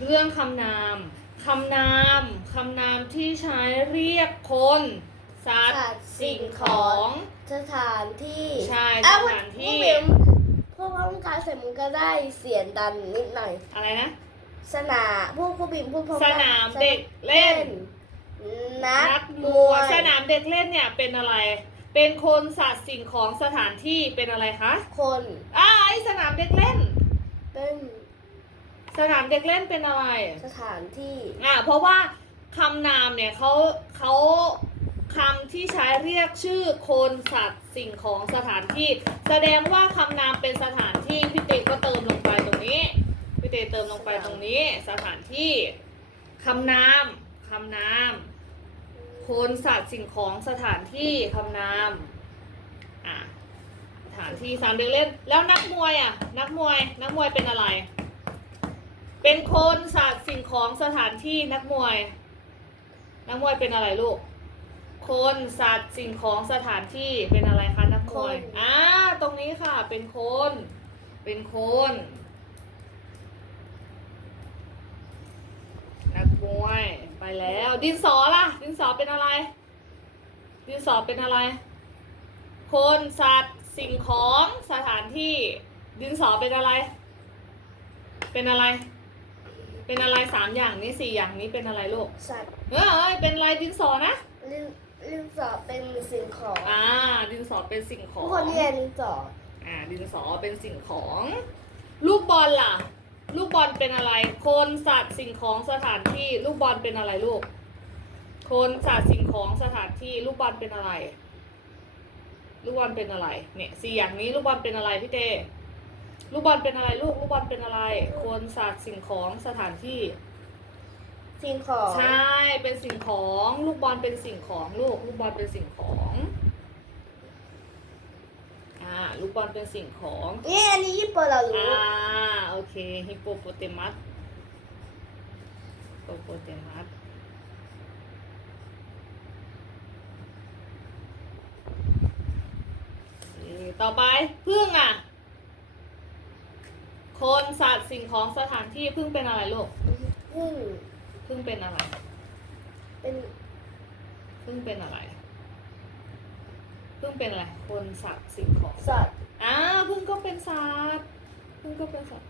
เรื่องคำนามคำนามคำนามที่ใช้เรียกคนสัตสัว์ตว์สิ่งของสถานที่ใช่อะสถานที่ผู้พิมพ์พวกพร้อมการเสร็จมันก็ได้เสียงดังนิดหน่อย อะไรนะ สนามพวกผู้พิมพ์พูดพร้อมสกันนามเด็กเล่น นักนักมมววยยสนามเด็กเล่นเนี่ยเป็นอะไร เป็นคนสัตว์สิ่งของสถานที่เป็นอะไรคะ คน อ่าไอสนามเด็กเล่น เป็น สนามเด็กเล่นเป็นอะไร สถานที่อ่าเพราะว่าคำนามเนี่ยเขาเขาคำที่ใช้เรียกชื่อคนสัตว์สิ่งของสถานที่ แสดงว่าคำนามเป็นสถานที่พี่เตก็เติมลงไปตรงนี้พี่เตเติมลงไปตรงนี้สถานที่คำนามคำนามคนสัตว์สิ่งของสถานที่คำนามอะสถานที่สามเด็กเล่น แล้วนักมวยอะนักมวยนักมวยเป็นอะไร เป็นคนสัตว์สิ่งของสถานที่นักมวย นักมวยเป็นอะไรลูก คนสัตว์สิ่งของสถานที่เป็นอะไรคะนักมวยคน อ่าตรงนี้ค่ะ เป็นคน เป็นคน นักมวยไปแล้ว ดินสอล่ะ ดินสอเป็นอะไร ดินสอเป็นอะไร คนสัตว์สิ่งของสถานที่ ดินสอเป็นอะไร เป็นอะไร เป็นอะไรสามอย่างนี้สี่อย่างนี้เป็นอะไรลูกสัตว์เอ้ยเป็นอะไรดินสอนะลิงลิงสอเป็นสิ่งของอ่า ดินสอเป็นสิ่งขอทุงกคนเรียนลิงสออ่า ดินสอเป็นสิ่งของ ลูกบอลล่ะ ลูกบอลเป็นอะไร คนสัตว์สิ่งของสถานที่ ลูกบอลเป็นอะไรลูก คนสัตว์สิ่งของสถานที่ ลูกบอลเป็นอะไร ลูกบอลเป็นอะไร เนี่ยสี่อย่างนี้ลูกบอลเป็นอะไรพี่เต้ ลูกบอลเป็นอะไรลูก ลูกบอลเป็นอะไร คนสัตว์สิ่งของสถานที่ สิ่งของใช่ เป็นสิ่งของ ลูกบอลเป็นสิ่งของลูก ลูกบอลเป็นสิ่งของอ่าลูกบอลเป็นสิ่งของนี่อันนี้ญี่ปุ่นเรารู้อ่าโอเคฮิปโปโปเตมัสฮิปโปโปเตมัสโอเคต่อไปพึ่งอะ คนสัตว์สิ่งของสถานที่พึ่งเป็นอะไรลูกพึ่งพึ่งเป็นอะไร เป็นพึ่งเป็นอะไรพึ่งเป็นอะไร คนสัตว์สิ่งของสัตว์อ่าพึ่งก็เป็นสัตว์พึ่งก็เป็นสัตว์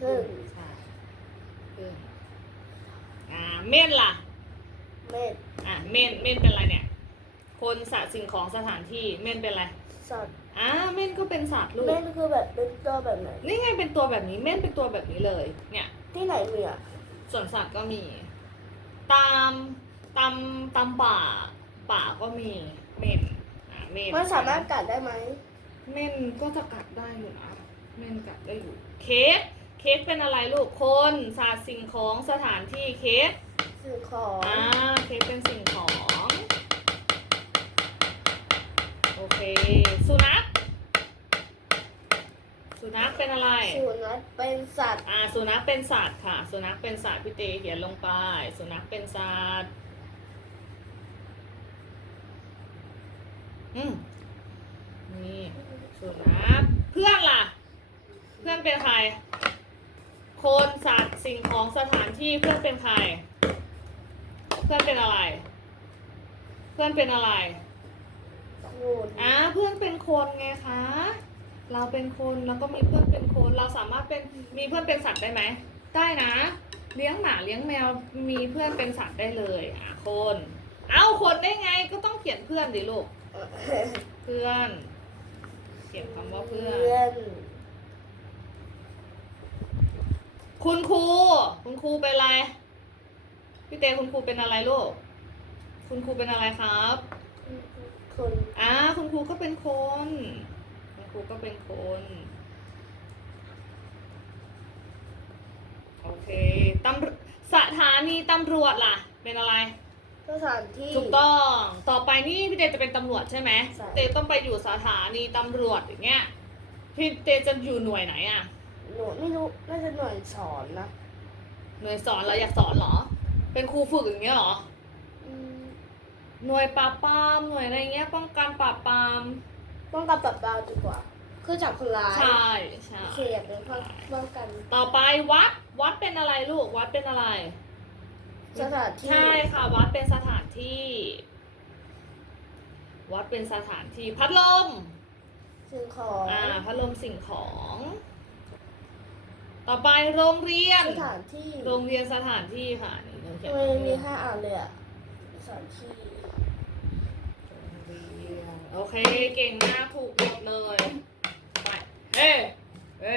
พึ่งใช่พึ่งอ่าเม่นล่ะ เม็ดอ่าเม่นเม่นเป็นอะไรเนี่ย คนสัตว์สิ่งของสถานที่เม่นเป็นอะไรสัตว์อ่าเม่นก็เป็นสัตว์ลูกเม็ดคือแบบเป็นตัวแบบไหนนี่ไงเป็นตัวแบบนี้เม่นเป็นตัวแบบนี้เลย เนี่ยที่ไหนมีอะส่วนสัตว์ก็มี ตามตามตามป่า ป่าก็มีเม่นอ่าเม่นมันสามารถกัดได้ไหมเม่นก็จะกัดได้อยู่นะเม่นกัดได้อยู่เค้กเค้กเป็นอะไรลูกคนสัตว์สิ่งของสถานที่เค้กสิ่งของอ่าเค้กเป็นสิ่งของ โอ เคสุนัขสุนัขเป็นอะไร สุนัขเป็นสัตว์ อ่า สุนัขเป็นสัตว์ค่ะ สุนัขเป็นสัตว์พี่เตเขียนลงไป สุนัขเป็นสัตว์ อืมนี่สุนัขเพื่อนล่ะ เพื่อนเป็นใคร คนสัตว์สิ่งของสถานที่เพื่อนเป็นใคร เพื่อนเป็นอะไร เพื่อนเป็นอะไร คูณอ่าเพื่อนเป็นคนไงคะ เราเป็นคนแล้วก็มีเพื่อนเป็นคน เราสามารถเป็นมีเพื่อนเป็นสัตว์ได้ไหมได้นะ เลี้ยงหมาเลี้ยงแมวมีเพื่อนเป็นสัตว์ได้เลยอะคน เอ้าคนได้ไงก็ต้องเขียนเพื่อนดิลูกเพื่อนเขียนคำว่าเพื่อนเพื่อน คุณครูคุณครูเป็นอะไรพี่เตคุณครูเป็นอะไรลูก คุณครูเป็นอะไรครับ คนอ่าคุณครูก็เป็นคน คุณครูก็เป็นคน โอเคตำสถานีตำรวจล่ะ เป็นอะไร สถานที่ ถูกต้อง ต่อไปนี่พี่เตจะเป็นตำรวจใช่ไหมใช่ เตต้องไปอยู่สถานีตำรวจอย่างเงี้ย พี่เตจะอยู่หน่วยไหนอะหนูไม่รู้น่าจะหน่วยสอนนะหน่วยสอนเราอยากสอนเหรอ เป็นครูฝึกอย่างเงี้ยเหรออืม หน่วยปราบปรามหน่วยอะไรเงี้ยป้องกันปราบปรามต้องการปรับดาวดีกว่า คือจับคนร้ายใช่ใช่เขียบเป็นป้องกันต่อไปวัดวัดเป็นอะไรลูกวัดเป็นอะไร สถานที่ใช่ค่ะ วัดเป็นสถานที่ วัดเป็นสถานที่พัดลมสิ่งของอ่าพัดลมสิ่งของ ต่อไปโรงเรียนสถานที่โรงเรียนสถานที่ค่ะนี่เราเขียนทำไมไว้มีห้าอ่านเลยอะสถานที่โรงเรียน โอเค เก่งมากถูกหมดเลย ไปเฮ้เฮ้